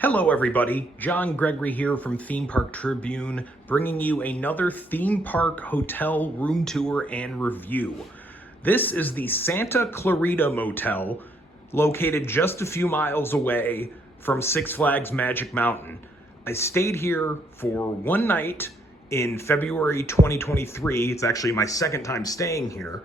Hello everybody, John Gregory here from Theme Park Tribune, bringing you another theme park hotel room tour and review. This is the Santa Clarita Motel, located just a few miles away from Six Flags Magic Mountain. I stayed here for one night in February 2023. It's actually my second time staying here.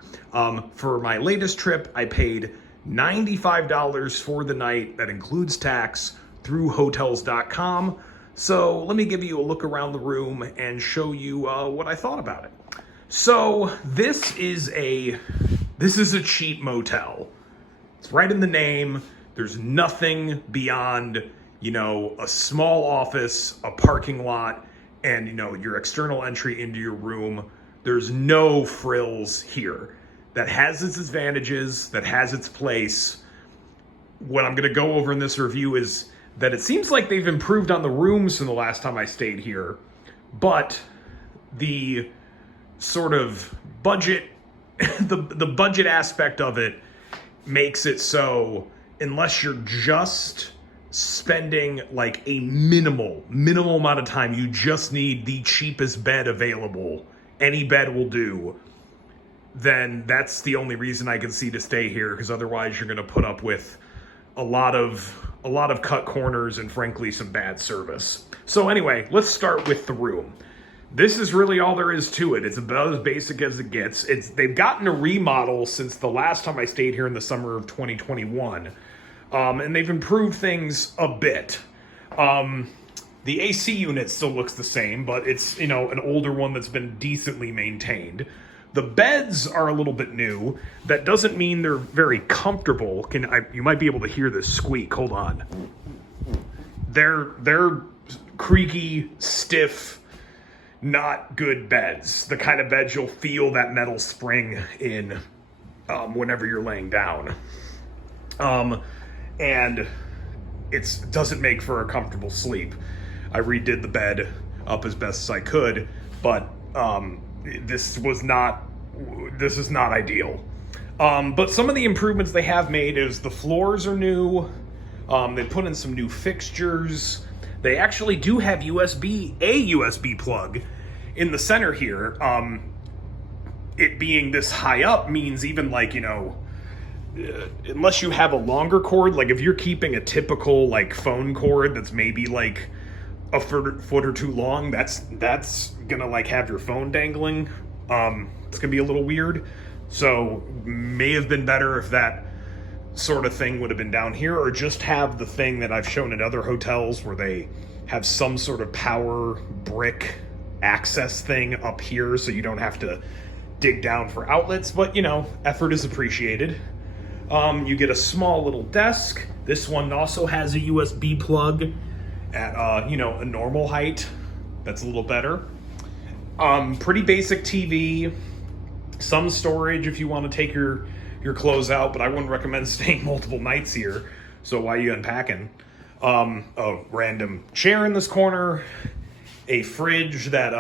For my latest trip, I paid $95 for the night. That includes tax, through hotels.com. So let me give you a look around the room and show you what I thought about it. So this is a cheap motel. It's right in the name. There's nothing beyond, a small office, a parking lot, and your external entry into your room. There's no frills here. That has its advantages, that has its place. What I'm gonna go over in this review is that it seems like they've improved on the rooms from the last time I stayed here, but the sort of budget, the budget aspect of it makes it so unless you're just spending like a minimal amount of time, you just need the cheapest bed available, any bed will do, then that's the only reason I can see to stay here, because otherwise you're gonna put up with a lot of cut corners and frankly some bad service. So anyway, let's start with the room. This is really all there is to it. It's about as basic as it gets. They've gotten a remodel since the last time I stayed here in the summer of 2021. And they've improved things a bit. The AC unit still looks the same, but it's, an older one that's been decently maintained. The beds are a little bit new. That doesn't mean they're very comfortable. You might be able to hear this squeak. Hold on. They're creaky, stiff, not good beds. The kind of beds you'll feel that metal spring in whenever you're laying down. And it doesn't make for a comfortable sleep. I redid the bed up as best as I could, but this is not ideal. But some of the improvements they have made is the floors are new. They put in some new fixtures. They actually do have a USB plug in the center here. It being this high up means even like, unless you have a longer cord, like if you're keeping a typical like phone cord that's maybe like a foot or two long, that's gonna like have your phone dangling. It's gonna be a little weird. So may have been better if that sort of thing would have been down here, or just have the thing that I've shown at other hotels where they have some sort of power brick access thing up here so you don't have to dig down for outlets. But effort is appreciated. You get a small little desk. This one also has a USB plug at a normal height. That's a little better. Pretty basic TV, some storage if you want to take your clothes out, but I wouldn't recommend staying multiple nights here. So why are you unpacking? A random chair in this corner, a fridge that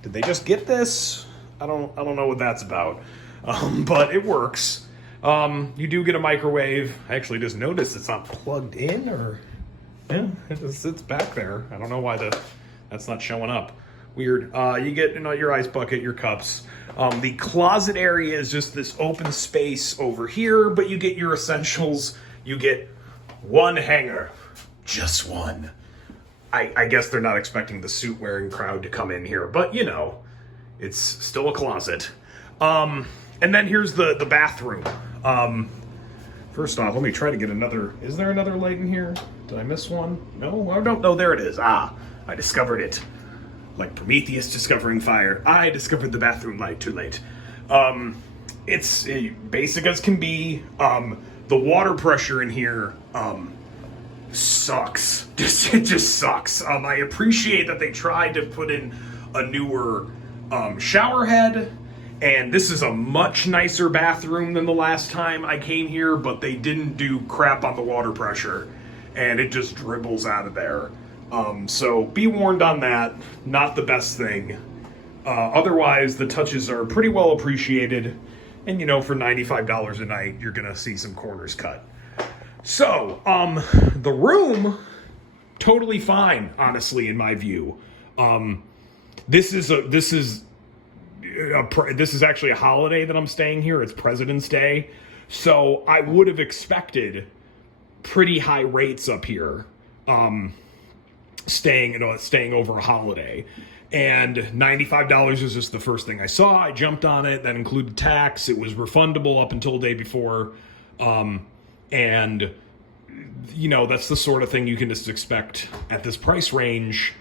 did they just get this? I don't know what that's about. But it works. You do get a microwave. I actually just noticed it's not plugged in, or yeah, it's back there. I don't know why that's not showing up. Weird. You get your ice bucket, your cups. The closet area is just this open space over here, but you get your essentials. You get one hanger, just one. I guess they're not expecting the suit wearing crowd to come in here, but it's still a closet. And then here's the bathroom. First off, let me try to get another. Is there another light in here? Did I miss one? No, I don't know. There it is. I discovered it. Like Prometheus discovering fire, I discovered the bathroom light too late. It's basic as can be. The water pressure in here sucks. It just sucks. I appreciate that they tried to put in a newer shower head. And this is a much nicer bathroom than the last time I came here, but they didn't do crap on the water pressure, and it just dribbles out of there. So be warned on that. Not the best thing. Otherwise, the touches are pretty well appreciated, and for $95 a night, you're gonna see some corners cut. So, the room totally fine, honestly, in my view. This is actually a holiday that I'm staying here. It's President's Day. So I would have expected pretty high rates up here, staying over a holiday. And $95 is just the first thing I saw. I jumped on it. That included tax. It was refundable up until the day before. And, that's the sort of thing you can just expect at this price range.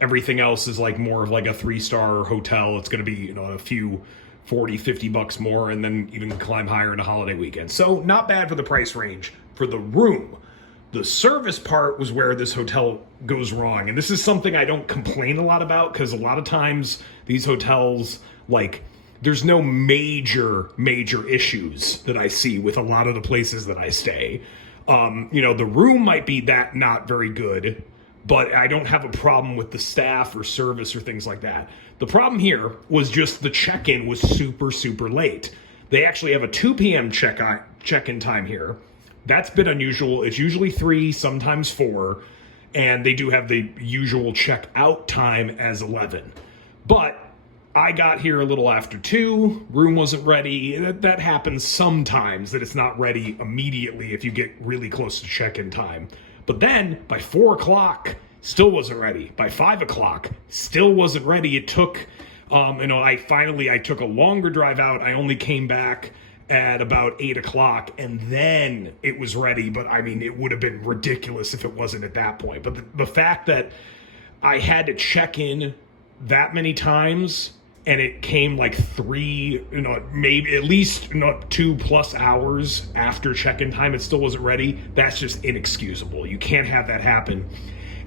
Everything else is like more of like a 3-star hotel. It's going to be, a few $40-50 more, and then even climb higher in a holiday weekend. So not bad for the price range. For the room, the service part was where this hotel goes wrong. And this is something I don't complain a lot about, because a lot of times these hotels, there's no major issues that I see with a lot of the places that I stay. The room might be not very good, but I don't have a problem with the staff or service or things like that. The problem here was just the check-in was super, super late. They actually have a 2 p.m. check-in time here. That's a bit unusual. It's usually 3, sometimes 4, and they do have the usual check-out time as 11. But I got here a little after 2, room wasn't ready. That happens sometimes, that it's not ready immediately if you get really close to check-in time. But then, by 4 o'clock, still wasn't ready. By 5 o'clock, still wasn't ready. It took, I took a longer drive out. I only came back at about 8 o'clock, and then it was ready. But, it would have been ridiculous if it wasn't at that point. But the fact that I had to check in that many times, and it came 3, maybe at least 2+ hours after check-in time, it still wasn't ready. That's just inexcusable. You can't have that happen.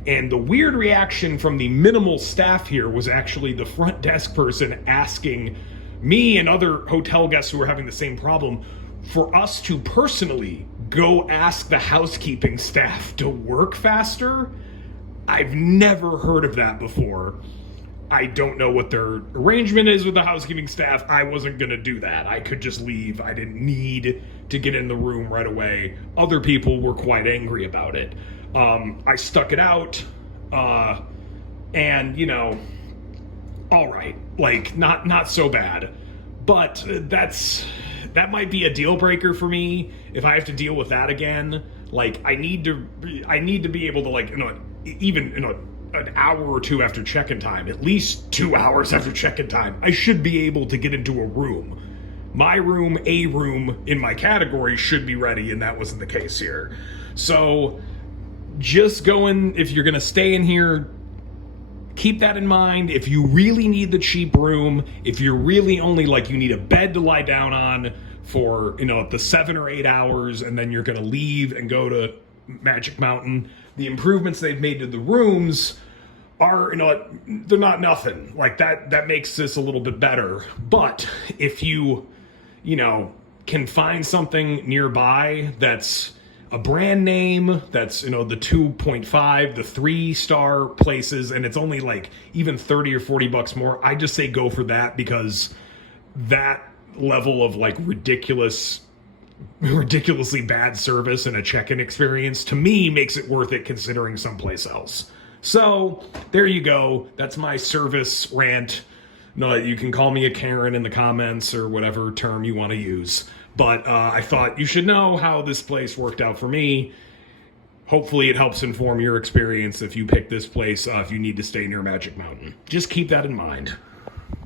And the weird reaction from the minimal staff here was actually the front desk person asking me and other hotel guests who were having the same problem for us to personally go ask the housekeeping staff to work faster. I've never heard of that before. I don't know what their arrangement is with the housekeeping staff. I wasn't going to do that. I could just leave. I didn't need to get in the room right away. Other people were quite angry about it. I stuck it out, and, all right, not so bad. But that might be a deal breaker for me if I have to deal with that again. I need to be able to, even, an hour or 2 after check-in time, at least 2 hours after check-in time, I should be able to get into a room. My room, a room in my category should be ready, and that wasn't the case here. So just if you're going to stay in here, keep that in mind. If you really need the cheap room, if you're really only you need a bed to lie down on for, the 7 or 8 hours, and then you're going to leave and go to Magic Mountain, the improvements they've made to the rooms are, they're not nothing. That makes this a little bit better. But if you, can find something nearby that's a brand name, that's, the 2.5, the 3-star places, and it's only even 30 or 40 bucks more, I just say go for that, because that level of ridiculously bad service and a check-in experience, to me, makes it worth it considering someplace else. So there you go. That's my service rant. No, you can call me a Karen in the comments or whatever term you want to use. But I thought you should know how this place worked out for me. Hopefully it helps inform your experience if you pick this place, if you need to stay near Magic Mountain. Just keep that in mind.